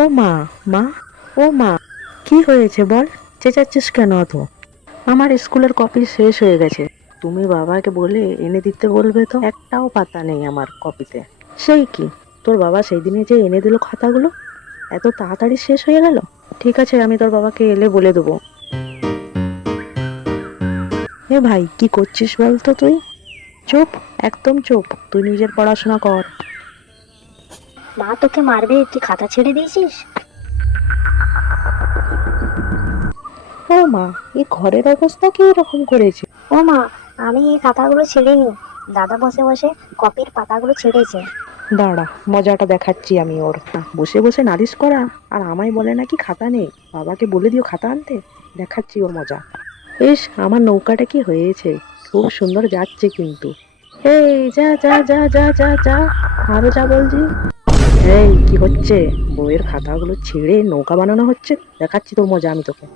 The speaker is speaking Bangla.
ও মা, মা, ও মা, কি হয়েছে বল? চেঁচাচ্ছিস কেন অত? আমার স্কুলের কপি শেষ হয়ে গেছে। তুমি বাবাকে বলে এনে দিতে বলবে তো। একটাও পাতা নেই আমার কপিতে। সেই কি, তোর বাবা সেই দিনে যে এনে দিল খাতাগুলো, এত তাড়াতাড়ি শেষ হয়ে গেল? ঠিক আছে, আমি তোর বাবাকে এলে বলে দেবো। এ ভাই, কি করছিস বলতো তুই? চুপ, একদম চুপ, তুই নিজের পড়াশোনা কর। মা তোকে মারবে, তুই খাতা ছেড়ে দিয়েছিস? ও মা, এই ঘরের অবস্থা কি এরকম করেছে? ও মা, আমি এই খাতাগুলো ছেড়িনি, দাদা বসে বসে কপির পাতাগুলো ছেড়েছে। দাঁড়া, মজাটা দেখাচ্ছি আমি ওর। বসে বসে নালিশ করা, আর আমায় বলে নাকি খাতা নেই। বাবাকে বলে দিও খাতা আনতে। দেখাচ্ছি ওর মজা। ইস, আমার নৌকাটা কি হয়েছে, খুব সুন্দর যাচ্ছে কিন্তু। এই যা যা যা যা যা যা, আরো যা বলছি। এই কি হচ্ছে? বইয়ের খাতাগুলো ছিঁড়ে নৌকা বানানো হচ্ছে। দেখাচ্ছি তোর মজা আমি তোকে।